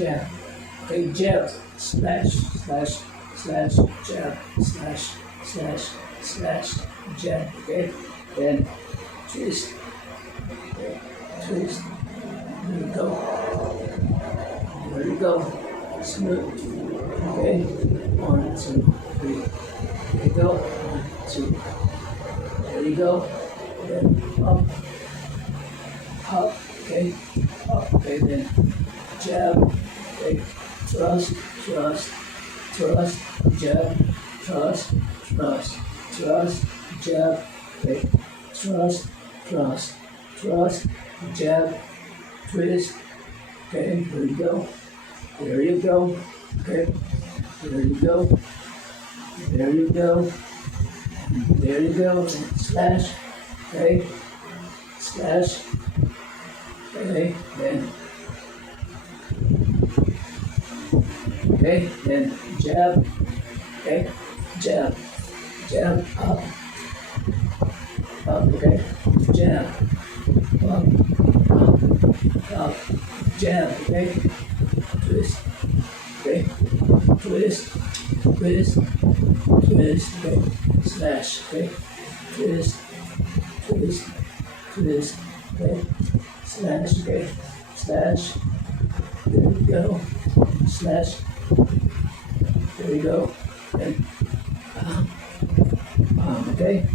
jab. Okay, jab, slash, slash, slash, jab, slash, slash, slash, jab. Okay, then twist. Okay, twist. There you go. There you go. Smooth. Okay, 1, 2, 3. There you go. 1, 2. There you go. Then up, up. Okay, up. Okay, then jab. Okay, thrust, thrust, thrust, jab, thrust, thrust, thrust, jab. Okay, thrust, thrust, thrust, jab, twist. Okay, there you go. There you go. Okay, there you go. There you go. There you go. Slash. Okay, slash. Okay, then. Okay, then jab. Okay, jab. Jab up. Up. Okay, jab. Up. Up. Up. Jab. Okay, twist. Okay, twist. Twist. Twist. Okay, slash. Okay, twist. Twist. Twist. Okay, slash. Okay, slash. There you go. Slash. There you go. Okay. Okay.